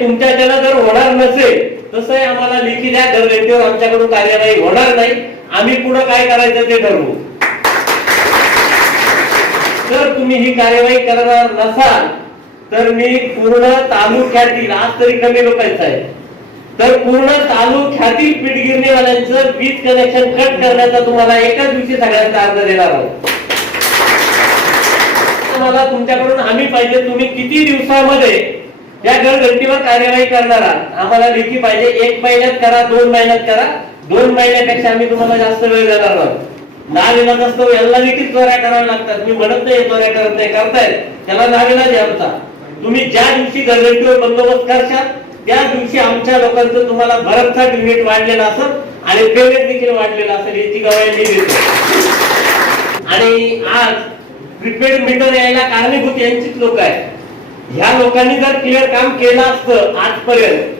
तुमच्याला जर होणार नसेल तसे लिखी द्या घरघंटीवर आमच्याकडून कार्यवाही होणार नाही आम्ही पुढे काय करायचं ते ठरवू. जर तुम्ही ही कार्यवाही करणार नसाल तर मी पूर्ण तालुक्यातील आज तरी कमी लोकांचं आहे तर पूर्ण तालुक्यातील पिठगिरणीवाल्यांचं वीज कनेक्शन कट करण्याचा तुम्हाला एकाच दिवशी सगळ्यांचा अर्ज देणार आहोत. मला तुमच्याकडून आम्ही पाहिजे तुम्ही किती दिवसामध्ये या घरघंटीवर कार्यवाही करणार आम्हाला लेखी पाहिजे. एक महिन्यात करा दोन महिन्यात करा. दोन महिन्यापेक्षा आम्ही तुम्हाला जास्त वेळ देणार आहोत. नाविलाज असतो यांना देखील चोऱ्या कराव्या लागतात. मी म्हणत नाही चोऱ्या करत नाही करतायत. त्याला नाविलाज आहे आमचा. तुम्ही ज्या दिवशी घरघंटीवर बंदोबस्त करशाल त्या दिवशी आमच्या लोकांचं तुम्हाला भरमसाठ युनिट वाढलेलं असेल आणि पेमेंट देखील वाढलेलं असेल याची गवाही देतो. आणि आज प्रिपेड मीटर यायला कारणीभूत यांचीच लोक आहेत. ह्या लोकांनी जर क्लिअर काम केलं असतं आजपर्यंत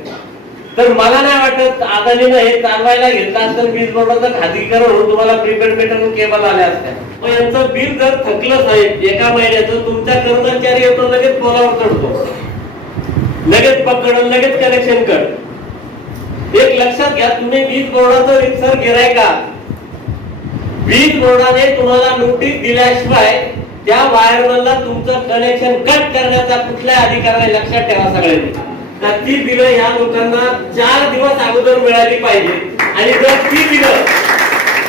तर मला नाही वाटत आदानीनं हे चालवायला घेतलं असतं वीज बोर्डाचं खाजगीकरण होऊन तुम्हाला प्रीपेड मीटर केबल आल्या असत्या. मग यांचं बिल जर थकलं साहेब एका महिन्याचं तुमचा कर्मचारी येतो लगेच पोलावर चढतो. लगेच पकडून लगेच कनेक्शन कर. एक लक्षात घ्या तुम्ही वीज बोर्डाचं रिक्सर गिराय का? वीज बोर्डाने तुम्हाला नोटीस दिल्याशिवाय त्या वायरमनला तुमचं कनेक्शन कट करण्याचा कुठल्या नाही लक्षात ठेवा सगळ्यांनी. तर ती बिलं या लोकांना चार दिवस अगोदर मिळाली पाहिजे. आणि जर ती बिलं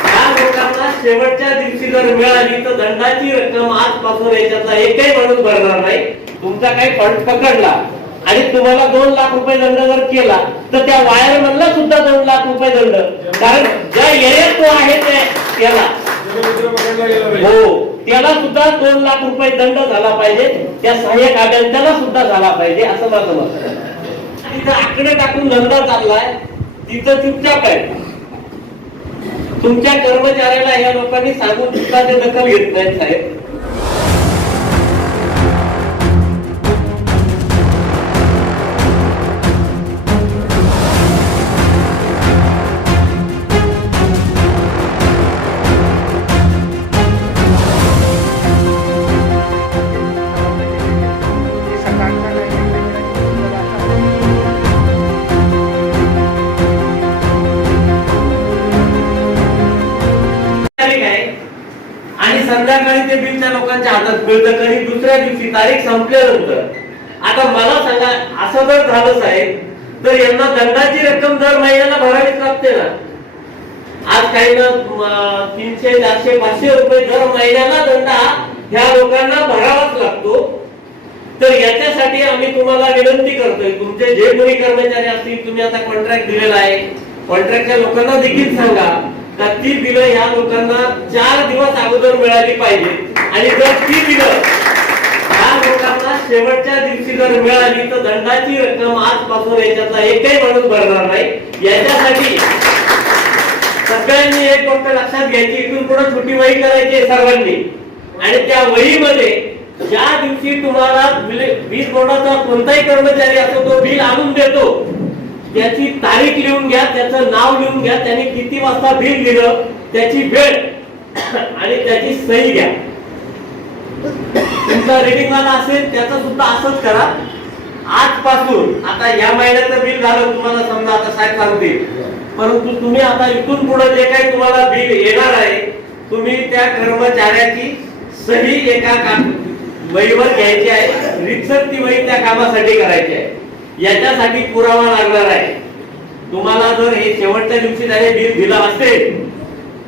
या लोकांना शेवटच्या दिवशी जर मिळाली तर दंडाची रक्कम आजपासून याच्यातला एकही माणूस भरणार नाही. तुमचा काही फंड पकडला आणि तुम्हाला दोन लाख रुपये दंड जर केला तर त्या वायरमनला सुद्धा दोन लाख रुपये दंड. कारण ज्या एरियात तो आहे त्या- त्याला हो. त्याला सुद्धा दोन लाख रुपये दंड झाला पाहिजे. त्या सहाय्यक अभियंत्याला सुद्धा झाला पाहिजे. असं माझं मत तिथं आकडे टाकून धंदा चाललाय. तिथं चुपचाप आहे तुमच्या कर्मचाऱ्याला या लोकांनी सांगून सुद्धा ते दखल घेत नाहीत साहेब. लोकांच्या हातात कधी दुसऱ्या दिवशी? तारीख संपल्यानंतर. आता मला सांगा असं जर झालं साहेब तर यांना दंडाची रक्कम दर महिन्याला भरावीच लागते ना? आज काही ना तीनशे चारशे पाचशे रुपये दर महिन्याला दंड ह्या लोकांना भरावाच लागतो. तर याच्यासाठी आम्ही तुम्हाला विनंती करतोय तुमचे जे कोणी कर्मचारी असतील तुम्ही आता कॉन्ट्रॅक्ट दिलेला आहे. कॉन्ट्रॅक्टच्या लोकांना देखील सांगा. तर ती बिलं या लोकांना चार दिवस अगोदर मिळाली पाहिजे. आणि जर ती बिलं या लोकांना शेवटच्या दिवशी जर मिळाली तर दंडाची रक्कम आजपासून याच्यातला एकही माणूस भरणार नाही. याच्यासाठी सगळ्यांनी एक गोष्ट लक्षात घ्यायची इथून पुढे छोटी वही करायची सर्वांनी. आणि त्या वहीमध्ये ज्या दिवशी तुम्हाला बिल- वीज बोर्डाचा कोणताही कर्मचारी असतो तो बिल आणून देतो. त्याची तारीख लिहून घ्या त्याचं नाव लिहून घ्या त्याने किती वाजता बिल दिलं त्याची वेळ आणि त्याची सही घ्या. तुमचा रिडिंग वाला असेल त्याचा सुद्धा असंच करा. आजपासून आता या महिन्याचं बिल झालं तुम्हाला समजा आता साहेब सांगतील. परंतु तुम्ही आता इथून पुढे जे काही तुम्हाला बिल येणार आहे तुम्ही त्या कर्मचाऱ्याची सही एका काम वहीवर घ्यायची आहे. रितसर ती वही त्या कामासाठी करायची आहे. याच्यासाठी पुरावा लागणार आहे. तुम्हाला जर हे शेवटच्या दिवशी त्याने बिल दिलं असेल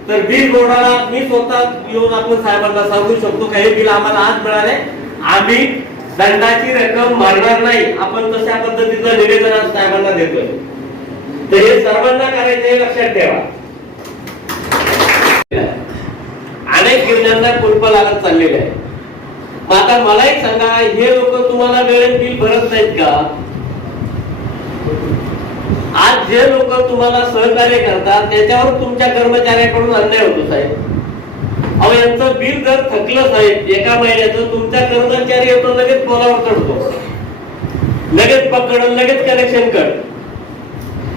तर बिल बोर्डाला मी स्वतः येऊन आपण साहेबांना सांगू शकतो का हे बिल आम्हाला आज मिळाले. आम्ही दंडाची रक्कम मारणार नाही. आपण तशा पद्धतीचं निवेदन आज साहेबांना देतोय. तर हे सर्वांना करायचं हे लक्षात ठेवा. अनेक गिरण्यांना कुलप लागत चाललेले आहे. आता मला एक सांगा हे लोक तुम्हाला वेळेत बिल भरत नाहीत का? आज जे लोक तुम्हाला सहकार्य करतात त्याच्यावर तुमच्या कर्मचाऱ्याकडून अन्याय होतो साहेब. अहो यांचं बिल जर थकलं साहेब एका महिन्याचं तुमचा कर्मचारी येतो लगेच बोलावर चढतो. लगेच पकड लगेच कनेक्शन कर.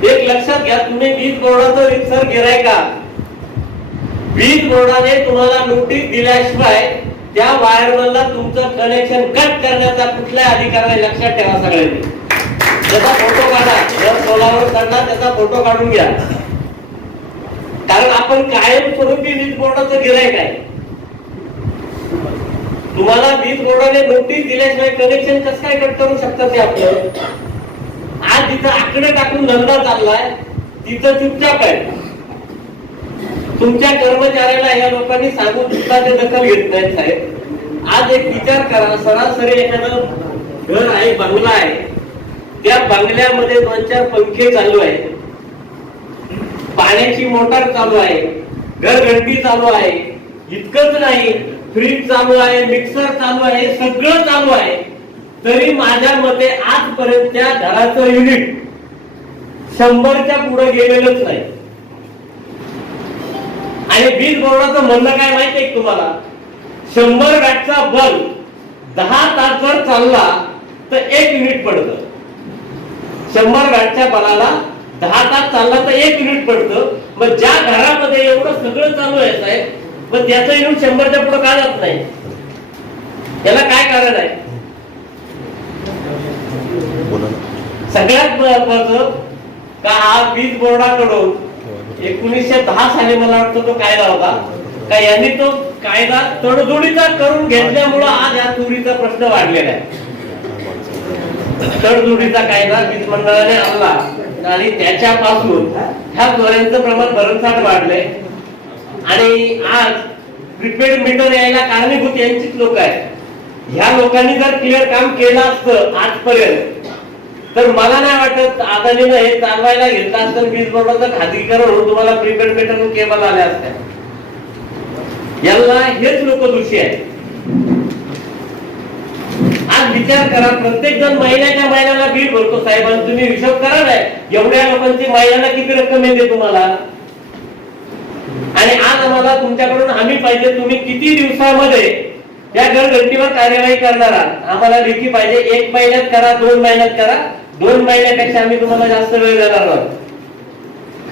एक लक्षात घ्या तुम्ही वीज बोर्डाचं रिक्सर गिराय का? वीज बोर्डाने तुम्हाला नोटीस दिल्याशिवाय त्या वायरमनला तुमचं कनेक्शन कट करण्याचा कुठल्या अधिकाराने लक्षात ठेवा सगळ्यांनी. त्याचा फोटो काढा. जर सोलावर काढला त्याचा फोटो काढून घ्या. कारण आपण कायम स्वरूपी वीज बोर्डाचं गिरायक आहे तुम्हाला वीज बोर्डाने नोटीस दिल्याशिवाय कनेक्शन कसं काय कट करू शकतात ते आपलं? आज तिथं आकडे टाकून धंदा चाललाय तिथं चुपचाप आहे. तुमच्या कर्मचाऱ्याला या लोकांनी सांगून सुद्धा ते दखल घेत नाहीत साहेब. आज एक विचार करा सरासरी एखादं घर आहे बंगला आहे. त्या बंगल्यामध्ये दोन चार पंखे चालू आहेत. पाण्याची मोटार चालू आहे. घरघंटी चालू आहे. इतकंच नाही फ्रीज चालू आहे मिक्सर चालू आहे सगळं चालू आहे. तरी माझ्या मते आजपर्यंत त्या घराचं युनिट शंभरच्या पुढे गेलेलंच नाही. आणि वीज बोर्डाचं म्हणणं काय माहितीये तुम्हाला? शंभर वॅटचा बल्ब दहा तास जर चालला तर एक युनिट पडतं शंभर वॅटच्या बलाला दहा तास चालला तर एक युनिट पडतं. मग ज्या घरामध्ये एवढं सगळं चालू आहे साहेब मग त्याचं युनिट शंभरच्या पुढे का जात नाही? त्याला काय कारण आहे? सगळ्यात महत्वाचं का हा वीज बोर्डाकडून एकोणीसशे दहा साली मला वाटतं तो कायदा होता. का यांनी तो कायदा तडजोडीचा करून घेतल्यामुळं आज या चोरीचा प्रश्न वाढलेला आहे. तडजोडीचा कायदा वीज मंडळाने आणला. आणि त्याच्यापासून ह्या चोऱ्यांचं प्रमाण भरमसाठ वाढलंय आणि आज प्रिपेड मीटर यायला कारणीभूत यांचीच लोक आहेत. ह्या लोकांनी जर क्लिअर काम केलं असतं आजपर्यंत तर मला नाही वाटत आदानीनं हे चालवायला घेतलं असतं वीज बोर्डाचं खाजगीकरण होऊन तुम्हाला प्रिपेड मीटर केबल आल्या असत्या यांना हेच लोक दोषी आहेत. विचार करा प्रत्येक जण महिन्याच्या महिन्याला बिल भरतो साहेब आणि तुम्ही हिशोब करा नाही एवढ्या लोकांची महिन्याला किती रक्कम येते तुम्हाला? आणि आज आम्हाला तुमच्याकडून हमी पाहिजे तुम्ही किती दिवसामध्ये या घरघंटीवर कार्यवाही करणार आहात? आम्हाला लेखी पाहिजे एक महिन्यात करा दोन महिन्यात करा. दोन महिन्यापेक्षा आम्ही तुम्हाला जास्त वेळ देणार आहोत.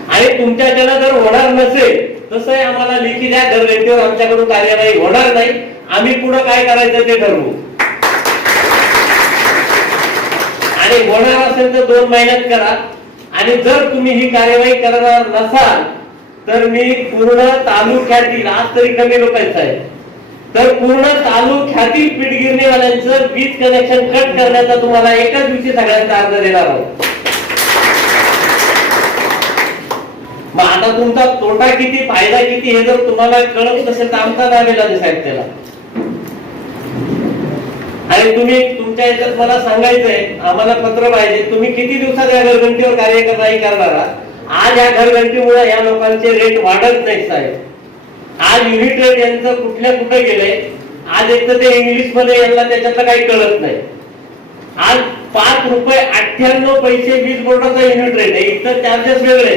आणि तुमच्याच्यानं जर होणार नसेल तसंही आम्हाला लेखी द्या घरघंटीवर आमच्याकडून कार्यवाही होणार नाही. आम्ही पुढे काय करायचं ते ठरवू. आणि होणार असेल तर दोन महिन्यात करा. आणि जर तुम्ही ही कार्यवाही करणार नसाल तर मी पूर्ण तालुक्यातील आज तरी कमी लोकांचं आहे तर पूर्ण तालुक्यातील पिठगिरणीवाल्यांचं वीज कनेक्शन कट करण्याचा तुम्हाला एकाच दिवशी सगळ्यांचा अर्ज देणार आहोत. मग आता तुमचा तोटा किती फायदा किती हे जर तुम्हाला कळत नसेल तर आमचा दावेला साहेब त्याला. आणि तुम्ही तुमच्या याच्यात मला सांगायचंय आम्हाला पत्र पाहिजे. तुम्ही किती दिवसात या घरघंटीवर कार्यक्रमाही करणार आज या घरघंटीमुळे या लोकांचे रेट वाढत नाही साहेब. आज युनिट रेट यांचं कुठल्या कुठे गेलंय? आज एक तर ते इंग्लिशमध्ये यांना त्याच्यातलं काही कळत नाही. आज पाच रुपये अठ्ठ्याण्णव पैसे वीज बोर्डाचा युनिट रेट आहे. इतर चार्जेस वेगळे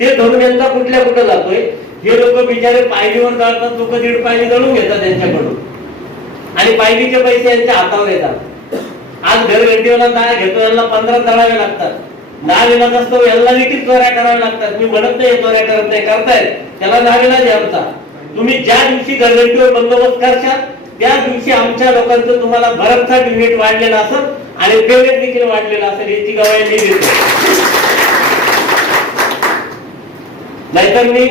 ते धरून यांचा कुठल्या कुठं जातोय? हे लोक बिचारे पायरीवर जातात लोक दीड पायरी जळून घेतात त्यांच्याकडून आणि पाहिजेचे पैसे यांच्या हातावर येतात. आज घर घंटीवाला काय घेतो यांना पंधरा करावे लागतात. नाविलाज असतो यांना देखील चोऱ्या कराव्या लागतात. मी म्हणत नाही चोऱ्या करत नाही करतायत. त्याला नाविलाज आहे आमचा. तुम्ही ज्या दिवशी घरघंटीवर बंदोबस्त करशाल त्या दिवशी आमच्या लोकांचं तुम्हाला भरमसाठ युनिट वाढलेलं असेल आणि पेमेंट देखील वाढलेलं असेल याची गवाही मी देतो. नाहीतर मी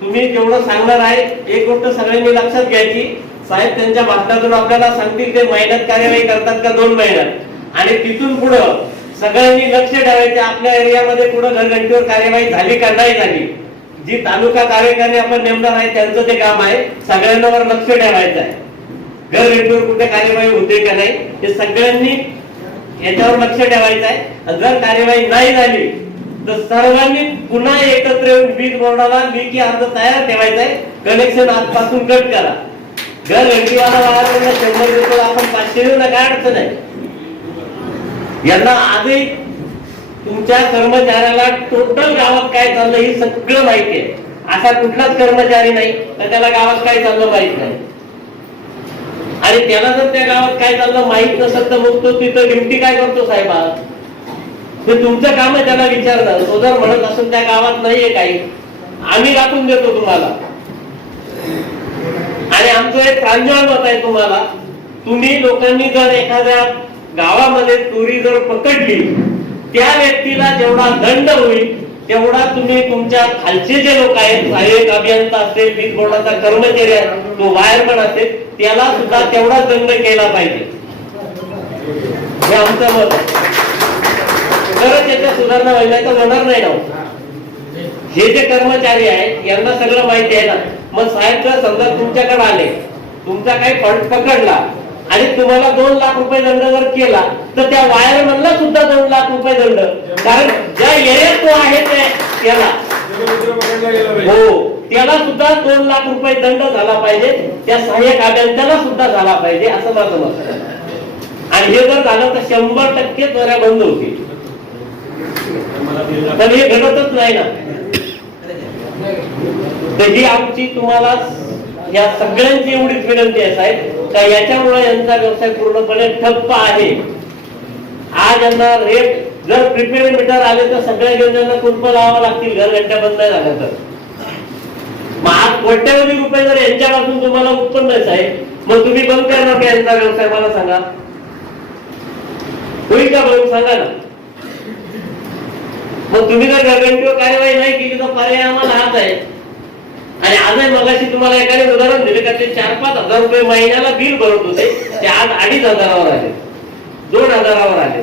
तुम्ही जेवढं सांगणार आहे एक गोष्ट सगळ्यांनी लक्षात घ्यायची. साहेब त्यांच्या भाषणातून आपल्याला सांगतील ते महिन्यात कार्यवाही करतात का दोन महिन्यात आणि तिथून पुढं सगळ्यांनी लक्ष ठेवायचे आपल्या एरियामध्ये पुढं घरघंटीवर कार्यवाही झाली का नाही झाली? जी तालुका कार्यकारिणी आपण नेमणार आहे त्यांचं ते काम आहे. सगळ्यांवर लक्ष ठेवायचं आहे. घरघंटीवर कुठे कार्यवाही होते का नाही हे सगळ्यांनी याच्यावर लक्ष ठेवायचं आहे. जर कार्यवाही नाही झाली तर सर्वांनी पुन्हा एकत्र येऊन वीज बोर्डाला लेखी अर्ज तयार ठेवायचा आहे. कनेक्शन आजपासून कट करा. जर घंटीवाला वाहनांना शंभर रुपये आपण पाचशे देऊ ना काय अडचण आहे? यांना आधी तुमच्या कर्मचाऱ्याला टोटल गावात काय चाललं हे सगळं माहिती आहे. असा कुठलाच कर्मचारी नाही तर त्याला गावात काय चाललं माहीत नाही. आणि त्याला जर त्या गावात काय चाललं माहीत नसेल तर मग तो तिथं ड्युटी काय करतो साहेबा? ते तुमचं काम आहे त्याला विचारणं. तो जर म्हणत असेल त्या गावात नाहीये काही आम्ही राखून देतो तुम्हाला. आणि आमचं एक प्रांजळ मत आहे तुम्हाला तुम्ही लोकांनी जर एखाद्या गावामध्ये चोरी जर पकडली त्या व्यक्तीला जेवढा दंड होईल तेवढा तुम्ही तुमच्या खालचे जे लोक आहेत सहाय्यक अभियंता असेल वीज बोर्डाचा कर्मचारी आहे तो वायरमन असेल त्याला सुद्धा तेवढा दंड केला पाहिजे. हे आमचं मत आहे. तरच याच्या सुधारणा व्हायला तर होणार नाही ना हो. हे जे कर्मचारी आहेत यांना सगळं माहिती आहे ना. मग साहेब समजा तुमच्याकडे आले. तुमचा काही फंड पकडला. आणि तुम्हाला दोन लाख रुपये दंड जर केला तर त्या वायरमनला सुद्धा दोन लाख रुपये दंड. कारण ज्या एरियात तो आहे त्याला हो त्याला सुद्धा दोन लाख रुपये दंड झाला पाहिजे. त्या सहाय्यक अभियंत्याला सुद्धा झाला पाहिजे असं माझं मत. आणि हे जर झालं तर शंभर टक्के चोऱ्या बंद होतील पण हे घडतच नाही ना. तर ही आमची तुम्हाला या सगळ्यांची एवढीच विनंती आहे साहेब का याच्यामुळे यांचा व्यवसाय पूर्णपणे ठप्प आहे. आज यांना रेट जर प्रिपेड मीटर आले तर सगळ्या योजनांना कुंप लावावं लागतील घर घंट्या बंद नाही झाल्या तर. मग आज कोट्यावधी रुपये जर यांच्यापासून तुम्हाला उत्पन्न आहे साहेब मग तुम्ही बंद करणार का यांचा व्यवसाय मला सांगा. होईल का बघून सांगा ना. मग तुम्ही जर घरघंटीवर कार्यवाही नाही केली तर पर्याय आम्हाला हाच आहे. आणि आजही मगाशी तुम्हाला एखादे उदाहरण दिले का ते चार पाच हजार रुपये महिन्याला बिल भरत होते. ते आज अडीच हजारावर आले. दोन हजारावर आले.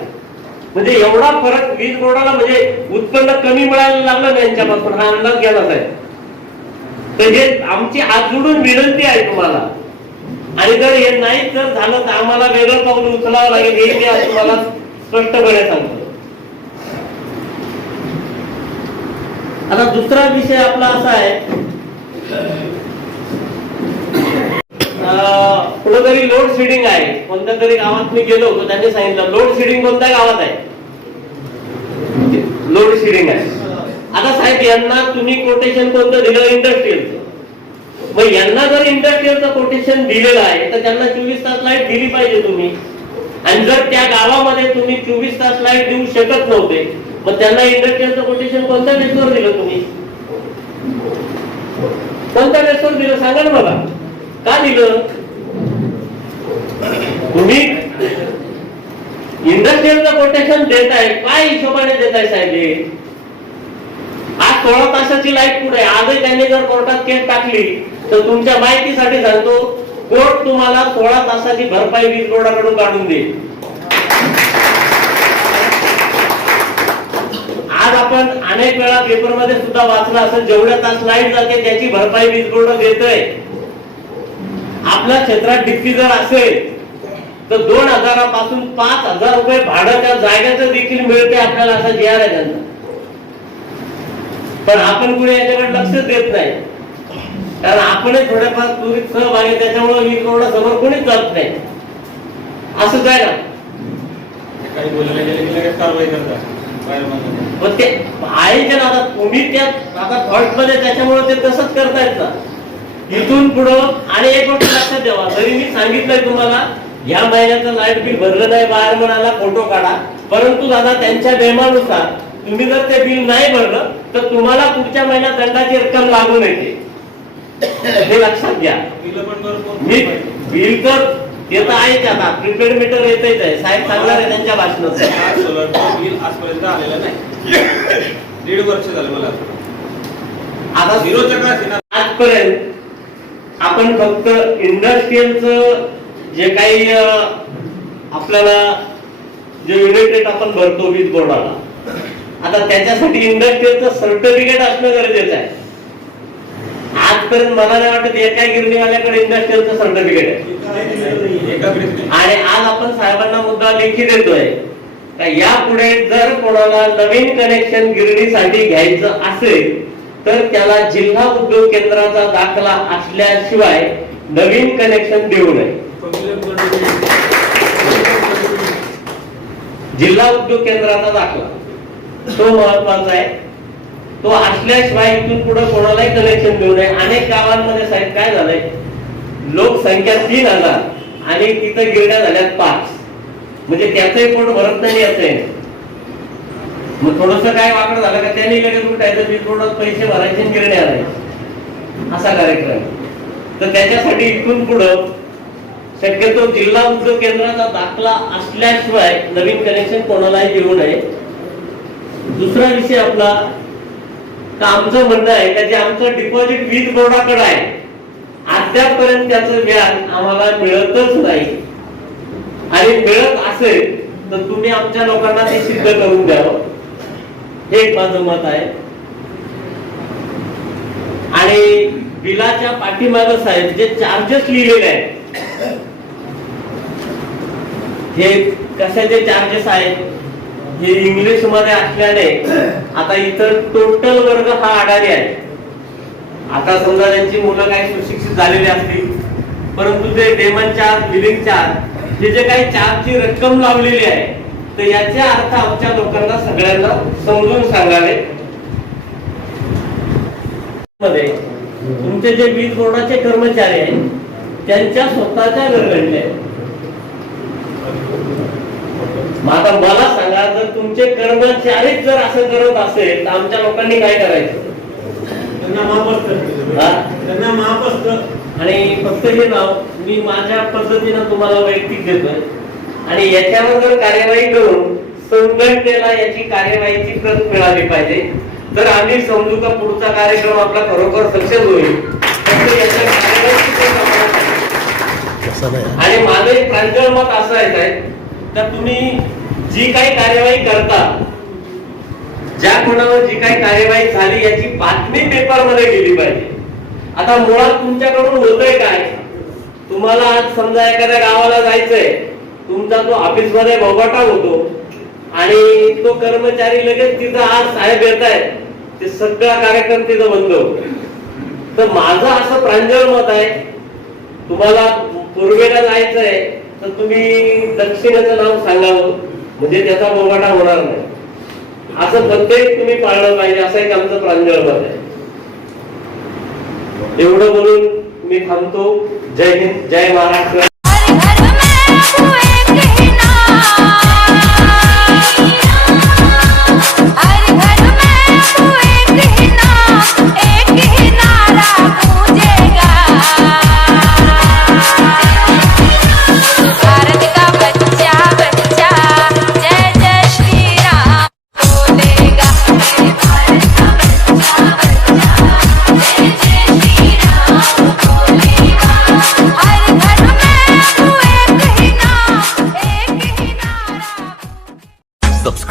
म्हणजे एवढा फरक वीज बोर्डाला म्हणजे उत्पन्न कमी मिळायला लागलं त्यांच्यापासून हा अंदाज घ्यायला साहेब. तर हे आमची हात विनंती आहे तुम्हाला. आणि जर हे नाही जर झालं तर आम्हाला वेगळं पाऊल उचलावं लागेल हे मी आज तुम्हाला स्पष्टपणे सांगतो. आता दुसरा विषय आपला असा आहे कुठंतरी लोड शेडिंग आहे. कोणत्या तरी गावात मी गेलो त्यांनी सांगितलं लोड शेडिंग कोणत्या गावात आहे? लोड शेडिंग आहे. आता साहेब यांना तुम्ही कोटेशन कोणतं दिलं इंडस्ट्रीयल मग यांना जर इंडस्ट्रीयलचं कोटेशन दिलेलं आहे तर त्यांना चोवीस तास लाइट दिली पाहिजे तुम्ही. आणि जर त्या गावामध्ये तुम्ही चोवीस तास लाइट देऊ शकत नव्हते मग त्यांना इंडस्ट्रीयलचं कोटेशन कोणत्या बेसवर दिलं तुम्ही? कोणत्या बेसवर दिलं? सांगा ना मला. का दिलं? तुम्ही इंडस्ट्रीयलचं कोटेशन देताय काय हिशोबाने देताय साहेब आज सोळा तासाची लाइट पुढे आजही त्यांनी जर कोर्टात केस टाकली तर तुमच्या माहितीसाठी सांगतो कोर्ट तुम्हाला सोळा तासाची भरपाई वीज बोर्डाकडून काढून देईल. आज आपण अनेक वेळा पेपरमध्ये सुद्धा वाचलं असेल जेवढ्या तास लाइट जाते त्याची भरपाई वीज बोर्ड देतोय आपल्या क्षेत्रात डिक्की जर असेल तर दोन हजारापासून पाच हजार रुपये भाडं त्या जागेचं देखील मिळते आपल्याला असं जी आहे त्यांचा पण आपण कुणी याच्याकडे लक्ष देत नाही. कारण आपण थोड्याफार तुरीत सहभागी आहे, त्याच्यामुळे वीज बोर्ड समोर कोणीच जात नाही. असंच आहे ना? काही बोलायला गेले की लगेच कारवाई करतात. पण ते आहे ना आता तुम्ही त्या आता थॉटमध्ये त्याच्यामुळे ते तसंच करतायत ना इथून पुढं आणि एक गोष्ट लक्षात ठेवा जरी मी सांगितलंय तुम्हाला या महिन्याचं लाइट बिल भरलं नाही बाहेर म्हणाला फोटो काढा. परंतु दादा त्यांच्या नियमानुसार तुम्ही जर ते बिल नाही भरलं तर तुम्हाला पुढच्या महिन्यात दंडाची रक्कम लागून येते हे लक्षात घ्या. बिलं पण बिल तर आहेच आता. प्रिपेड मीटर येतच आहे. साहेब सांगणार आहे त्यांच्या भाषणात. सोलरचं बिल आजपर्यंत आलेलं नाही. दीड वर्ष झालं मला. आता झिरो. आजपर्यंत आपण फक्त इंडस्ट्रीयलचं जे काही आपल्याला जे युनिट रेट आपण भरतो वीज बोर्डाला. आता त्याच्यासाठी इंडस्ट्रीयलचं सर्टिफिकेट असणं गरजेचं आहे. आजपर्यंत मला नाही वाटत एका गिरणीवाल्याकडे इंडस्ट्रीयलचं सर्टिफिकेट आहे. आणि आज आपण साहेबांना मुद्दा लेखी देतोय. या पुढे जर कोणाला नवीन कनेक्शन गिरणीसाठी घ्यायचं असेल तर त्याला जिल्हा उद्योग केंद्राचा दाखला असल्याशिवाय नवीन कनेक्शन देऊ नये. जिल्हा उद्योग केंद्राचा दाखला. तो महत्त्वाचा आहे. तो असल्याशिवाय इथून पुढे कोणालाही कनेक्शन देऊ नये. अनेक गावांमध्ये साहेब काय झालंय? लोकसंख्या तीन हजार आणि तिथं गिरण्या झाल्यात पाच. म्हणजे त्याचंही पोट भरत नाही याचं. आहे. मग थोडस काय वाकड झालं का? त्यांनी लगेच उठायचं वीज पैसे भरायचे गिरण्या आणायचे. असा कार्यक्रम. तर त्याच्यासाठी इथून पुढं शक्यतो जिल्हा उद्योग केंद्राचा दाखला असल्याशिवाय नवीन कनेक्शन कोणालाही देऊ नये. दुसरा विषय आपला तर आमचं म्हणणं आहे का जे आमचं डिपॉझिट वीज बोर्डाकडे आहे अद्यापर्यंत त्याचं व्याज आम्हाला मिळतच नाही. आणि मिळत असेल तर तुम्ही आमच्या लोकांना ते सिद्ध करून द्यावं हो. हे. एक माझं मत आहे. आणि बिलाच्या पाठीमागं साहेब जे चार्जेस लिहिलेले आहेत हे कशाचे चार्जेस आहेत? हे इंग्लिशमध्ये असल्याने आता इतर टोटल वर्ग हा आढारी आहे. आता समजा त्यांची मुलं काही सुशिक्षित झालेली असतील परंतु ते डेमन चार्ज बिलिंग चार्ज हे जे काही चार्जची रक्कम लावलेली आहे तर याचे अर्थ आमच्या लोकांना सगळ्यांना समजून सांगावे. मध्ये तुमचे जे वीज बोर्डाचे कर्मचारी आहेत त्यांच्या स्वतःच्या घरघंटे आहेत. मग आता मला सांगा जर तुमचे कर्मचारीच जर असं करत असेल तर आमच्या लोकांनी काय करायचं? त्यांना माफ असतं हा? त्यांना माफ असतं आणि फक्त हे नाव मी माझ्या पद्धतीनं तुम्हाला वैयक्तिक देतोय. आणि याच्यावर जर कार्यवाही करून संघटनेला याची कार्यवाहीची प्रत मिळाली पाहिजे तर आम्ही समजू का पुढचा कार्यक्रम आपला खरोखर सक्सेस होईल. आणि माझं एक प्रांजळ मत असं आहे तर तुम्ही जी काही कार्यवाही करता ज्या कोणावर जी काही कार्यवाही झाली याची बातमी पेपरमध्ये गेली पाहिजे. आता मुळात तुमच्याकडून होतंय काय? तुम्हाला आज समजा एखाद्या गावाला जायचंय तुमचा तो ऑफिसमध्ये बोबाटा होतो आणि तो कर्मचारी लगेच तिथं आज साहेब येत आहेत ते सगळा कार्यक्रम तिथं बंद होतो. तर माझं असं प्रांजळ मत आहे तुम्हाला पूर्वेला जायचंय तर तुम्ही दक्षिणेचं नाव सांगावं. म्हणजे त्याचा बोबाटा होणार नाही. असं प्रत्येक तुम्ही पाळलं पाहिजे असं एक आमचं प्रांजळ मत आहे. एवढं बोलून मी थांबतो. जय हिंद जय महाराष्ट्र.